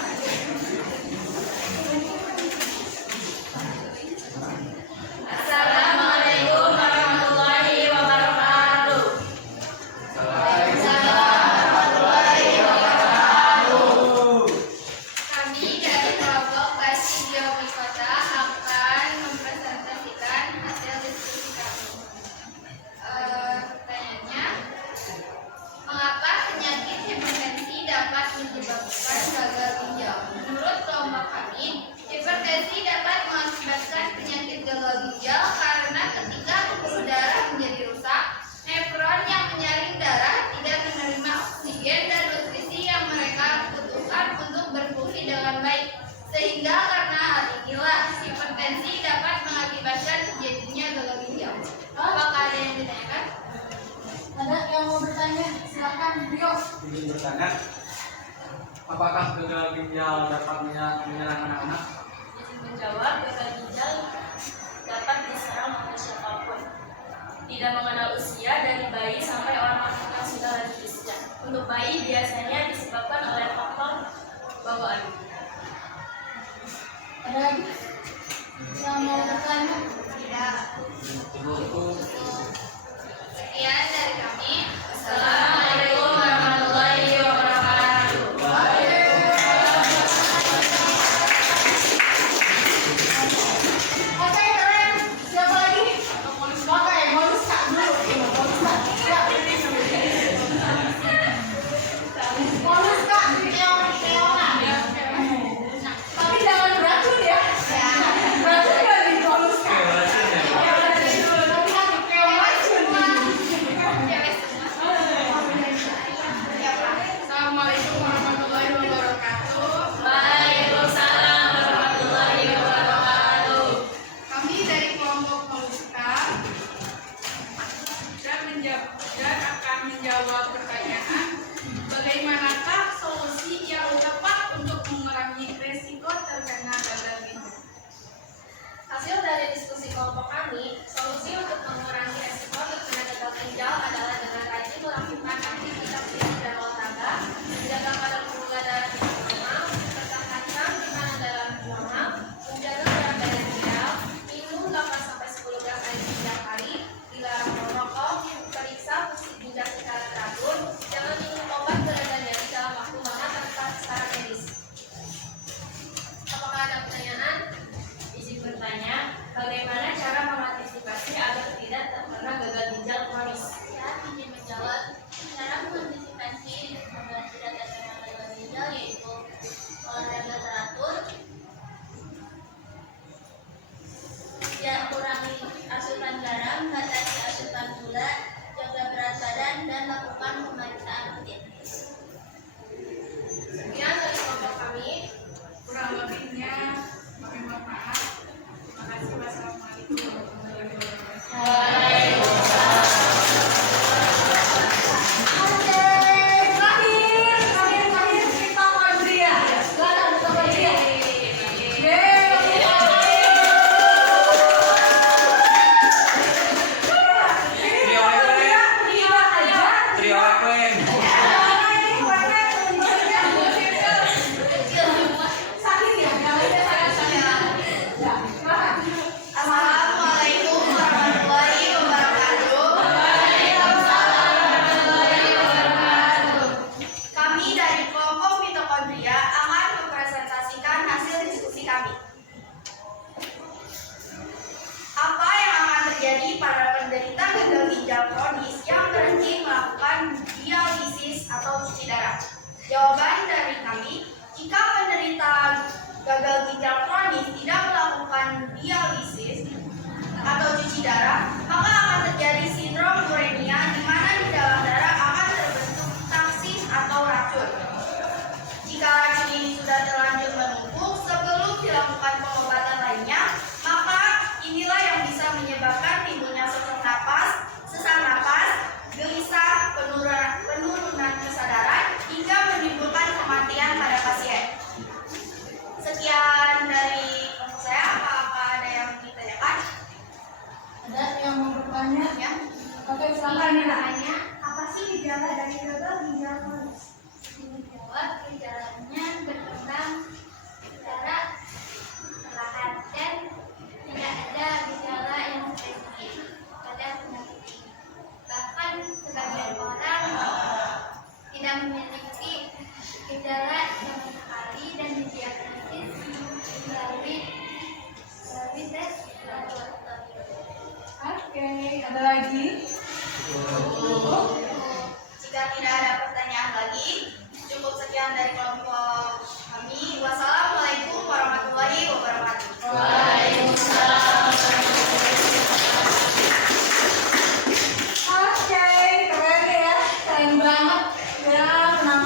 menyebabkan gagal ginjal. Menurut kelompok kami, hipertensi dapat mengakibatkan penyakit gagal ginjal karena ketika pembuluh darah menjadi rusak, nefron yang menyaring darah tidak menerima oksigen dan nutrisi yang mereka butuhkan untuk berfungsi dengan baik. Sehingga karena hal inilah hipertensi dapat mengakibatkan terjadinya gagal ginjal. Apakah ada yang ditanyakan? Ada yang mau bertanya? Silakan, Rio. Izin bertanya, apakah gagal ginjal dapat menyerang anak-anak? Izin menjawab, gagal ginjal dapat diserang oleh siapapun. Tidak mengenal usia dari bayi sampai orang yang sudah lanjut usia. Untuk bayi biasanya disebabkan oleh faktor bawaan. Ada lagi yang mau bertanya? Tidak. Cukup. Sekian dari kami. Assalamualaikum warahmatullahi wabarakatuh. Oke, keren. Siapa lagi? Oke, Moluska dulu. Moluska. Ya. Moluska, keona. Tapi jangan beracun ya. Beracun nggak di Moluska? Tapi hati keona cuma. Assalamualaikum warahmatullahi wabarakatuh. Waalaikumsalam warahmatullahi wabarakatuh. Kami dari kelompok Moluska dan akan menjawab pertanyaan bagaimanakah solusi yang tepat untuk mengurangi resiko terkena gagal ginjal. Hasil dari diskusi kelompok kami, solusi untuk mengurangi resiko terkena gagal ginjal adalah dengan rajin melakukan aktivitas fisik dan olahraga, menjaga kadar gula darah yang normal, bertahan di mana dalam normal, menjaga berat badan ideal, minum 8-10 gelas air setiap hari, dilarang merokok, periksa fungsi ginjal secara teratur, jangan minum obat berada nyeri dalam waktu lama tanpa syarat medis. Apakah ada pertanyaan? Izin bertanya, bagaimana cara mengantisipasi agar tidak terkena gagal ginjal kronis? Ya, izin menjawab. Cara mengantisipasi agar tidak terkena gagal ginjal yaitu olahraga teratur, ya kurangi asupan garam, batasi asupan gula, jaga berat badan dan lakukan pemeriksaan rutin. Sekian dari kelompok kami. Kurang lebihnya kami mohon maaf. Terima kasih. Wassalamualaikum warahmatullahi wabarakatuh. Oke, terakhir kita Andrea. Silakan kita Andrea. Trio Eklen. Assalamualaikum warahmatullahi wabarakatuh. Kami dari kelompok mitokondria akan mempresentasikan hasil diskusi kami. Apa yang akan terjadi pada penderita gagal ginjal kronis yang berhenti melakukan dialisis atau cuci darah? Jawaban dari kami, jika penderita gagal ginjal kronis tidak melakukan dialisis atau cuci darah, maka akan terjadi sindrom uremia di mana di dalam darah akan terbentuk toksin atau racun. Jika racun ini sudah terlanjur menumpuk sebelum dilakukan pengobatan lainnya, maka inilah yang bisa menyebabkan timbulnya sesak napas, gelisah, penurunan kesadaran, hingga menimbulkan kematian pada pasien. Sekian dari kelompok saya. Apakah ada yang ditanyakan? Ada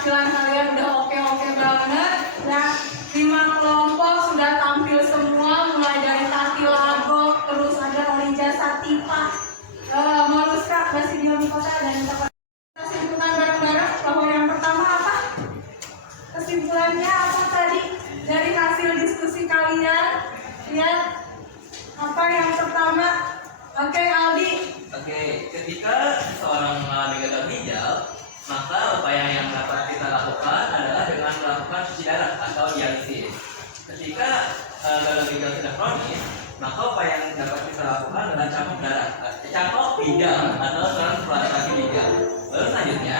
penampilan kalian udah oke banget ya. 5 kelompok sudah tampil semua, mulai dari Tati Lago, terus ada Olija Satipa, Moluska, Basidio Mikota, dan kita simpulkan bareng-bareng bahwa yang pertama apa? Kesimpulannya apa tadi dari hasil diskusi kalian? Ya, apa yang pertama? Oke, Aldi. Oke, ketika seorang mengalami gagal ginjal, maka upaya yang dapat kita lakukan adalah dengan melakukan cuci darah atau dialisis. Ketika gagal ginjal sudah kronis, maka upaya yang dapat kita lakukan adalah cangkok ginjal atau transplantasi ginjal. Lalu selanjutnya,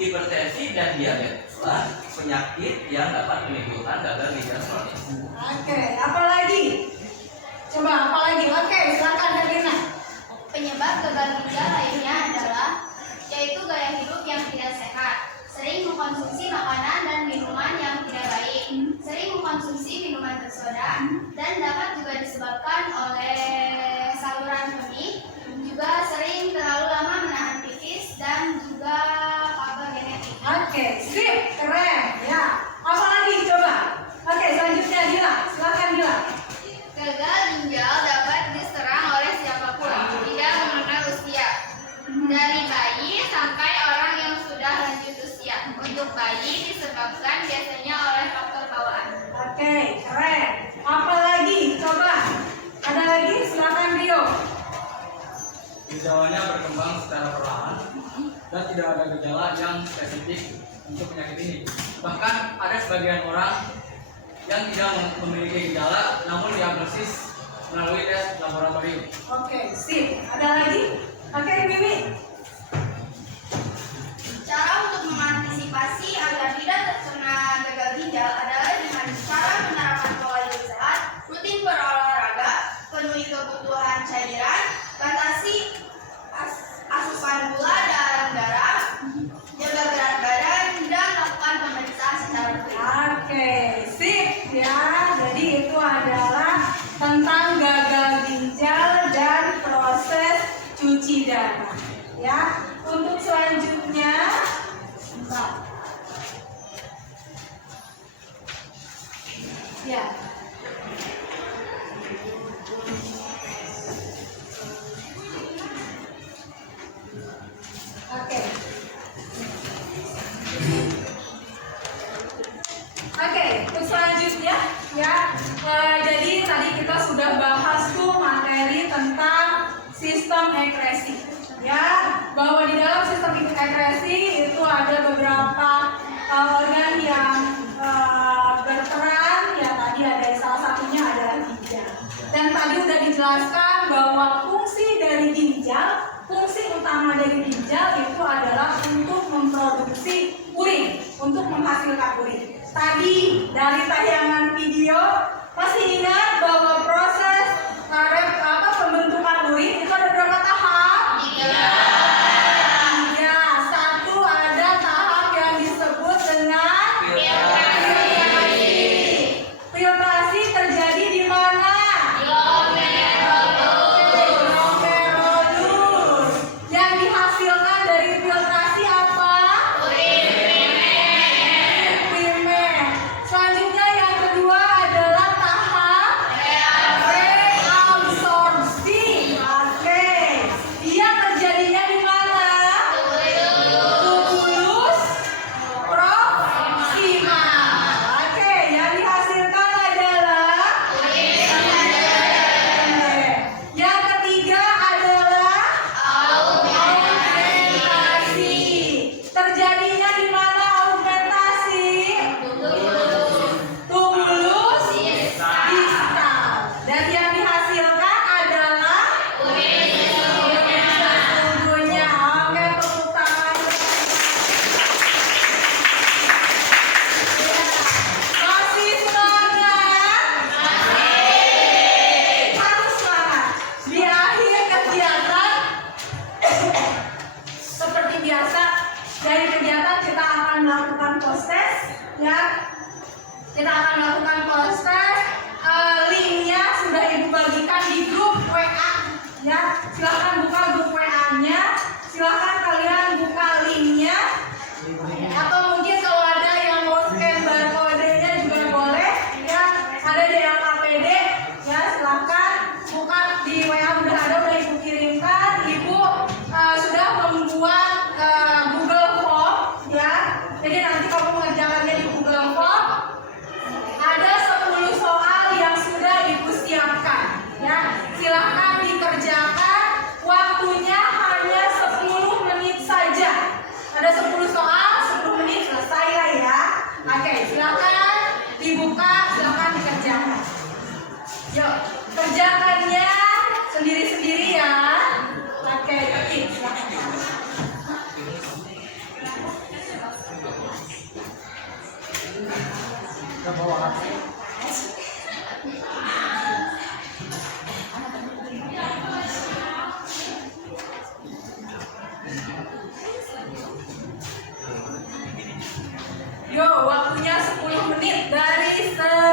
hipertensi dan diabeteslah penyakit yang dapat menimbulkan gagal ginjal kronis. Oke, apa lagi? Coba apa lagi? Oke, silakan Davina. Penyebab gagal ginjal lainnya adalah yaitu gaya hidup yang tidak sehat, sering mengkonsumsi makanan dan minuman yang tidak baik, sering mengkonsumsi minuman bersoda, dan dapat juga disebabkan oleh saluran kemih, juga sering terlalu lama menahan pipis, dan juga faktor genetik. Oke, sip, keren. Ya, apa lagi coba? Oke, selanjutnya Dila, silakan Dila. Gagal ginjal dapat diserang oleh siapapun, tidak mengenal usia. Dari bayi sampai orang yang sudah lanjut usia. Untuk bayi disebabkan biasanya oleh faktor bawaan. Oke, keren. Apa lagi? Coba. Ada lagi? Silakan Rio. Gejalanya berkembang secara perlahan dan tidak ada gejala yang spesifik untuk penyakit ini. Bahkan ada sebagian orang yang tidak memiliki gejala namun diagnosis melalui tes laboratorium. Oke, sip. Ada lagi? Oke, Mimi. Cara untuk mengantisipasi agar tidak terkena gagal ginjal adalah dengan cara menerapkan pola hidup sehat, rutin berolahraga, penuhi kebutuhan cairan, batasi asupan gula dalam darah, jaga berat badan, dan lakukan pemeriksaan secara rutin. Oke, sip ya. Jadi itu adalah tentang gagal ginjal dan proses cuci darah. Ya, untuk selanjutnya, ya. Oke. Oke, untuk selanjutnya ya. Jadi tadi kita sudah bahas tuh materi tentang sistem ekresi. Ya, bahwa di dalam sistem ekresi itu ada beberapa organ yang berperan. Ya, tadi ada salah satunya adalah ginjal. Dan tadi udah dijelaskan bahwa fungsi dari ginjal, fungsi utama dari ginjal itu adalah untuk memproduksi urin, untuk menghasilkan urin. Tadi dari tayangan video masih ingat bahwa proses pembentukan urin itu ada berapa tahap? 3. Satu, ada tahap yang disebut dengan filtrasi. Filtrasi terjadi di mana? Glomerulus. Yang dihasilkan dari filtrasi apa? Primer. Selanjutnya yang kedua adalah tahap reabsorpsi. Oke. Dia terjadinya di mana? Tubulus proximal. Oke, yang dihasilkan adalah yang ketiga adalah augmentasi. Terjadinya di mana augmentasi? Tubulus distal. Dan yang dihasilkan adalah sesungguhnya. Oke, tepuk tangan. Masih semangat? Harus semangat. Di akhir kegiatan seperti biasa, dari kegiatan kita akan melakukan post-test ya. Kita akan melakukan post-test. Linknya sudah ibu bagikan di grup WA ya. Silahkan buka grup WA-nya. Silahkan kalian buka linknya. Atau mungkin kalau dibuka, silakan dikerjakan. Yuk, kerjakannya sendiri-sendiri ya. Pakai ketik, silakan. Yo, waktunya 10 menit dari sekarang.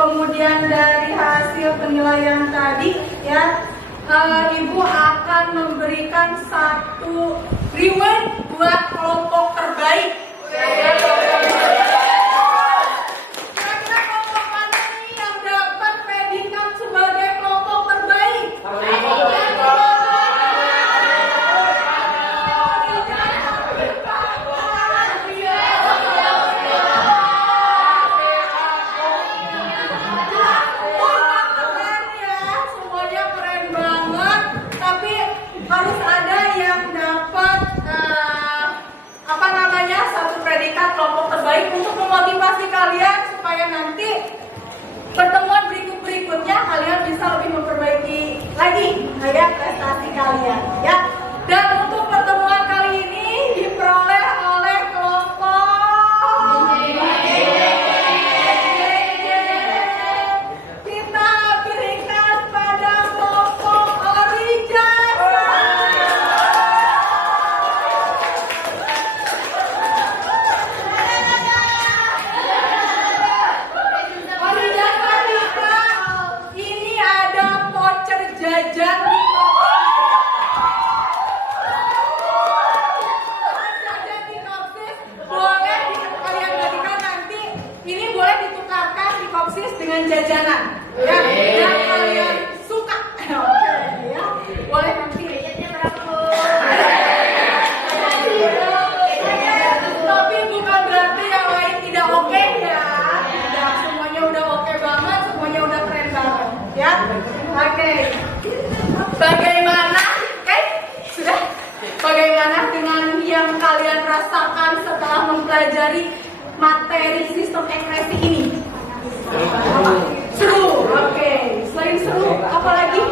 kemudian dari hasil penilaian tadi ya, Ibu akan memberikan satu reward buat kelompok terbaik. Kira-kira kelompok mana nih yang dapat predikat sebagai kelompok terbaik? Keren ya, semuanya keren banget. Tapi harus ada yang dapat apa namanya, satu predikat kelompok terbaik untuk memotivasi kalian supaya nanti pertemuan berikutnya kalian bisa lebih memperbaiki lagi kayak prestasi kalian ya. Dan untuk pertemuan kali ini diperoleh oleh kelompok kita berikan pada kelompok Orijasa. Orijasa kita ini ada voucher jajan di jajan di Kopsis, boleh kalian berikan nanti. Ini boleh ditukarkan di Kopsis dengan jajanan ya, yang kalian suka. Oke ya, boleh nanti. Tapi bukan berarti yang lain tidak oke ya. Tidak, semuanya udah oke banget, semuanya udah keren banget ya. Oke. Bagaimana? Sudah. Bagaimana dengan yang kalian rasakan setelah mempelajari materi sistem ekspresi ini? Seru. Oke. Selain seru, apa lagi?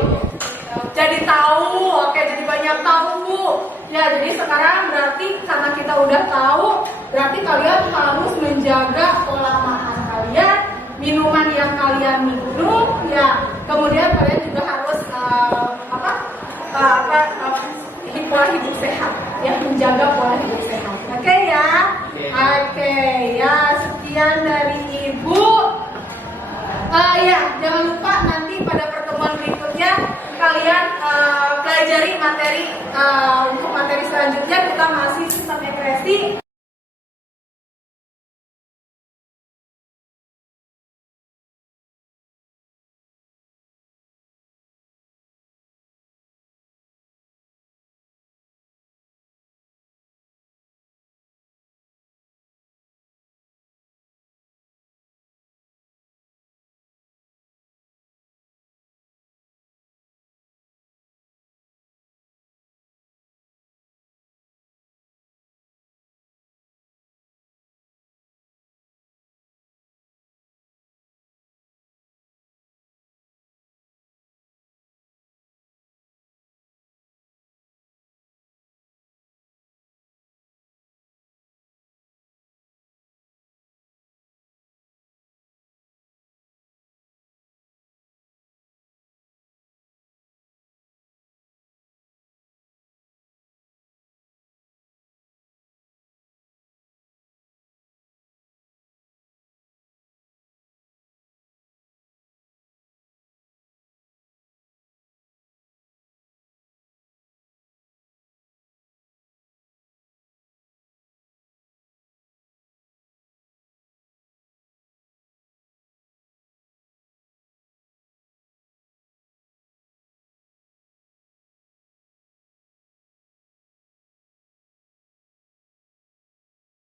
Jadi tahu. Oke, jadi banyak tahu, Bu. Ya, jadi sekarang berarti karena kita udah tahu, berarti kalian harus menjaga pola makan kalian, minuman yang kalian minum, ya. Kemudian kalian juga harus pola hidup sehat, ya, menjaga pola hidup sehat. Oke ya. Oke ya, sekian dari Ibu. Ya, jangan lupa nanti pada pertemuan berikutnya kalian pelajari materi untuk materi selanjutnya kita masih sistem ekspresi.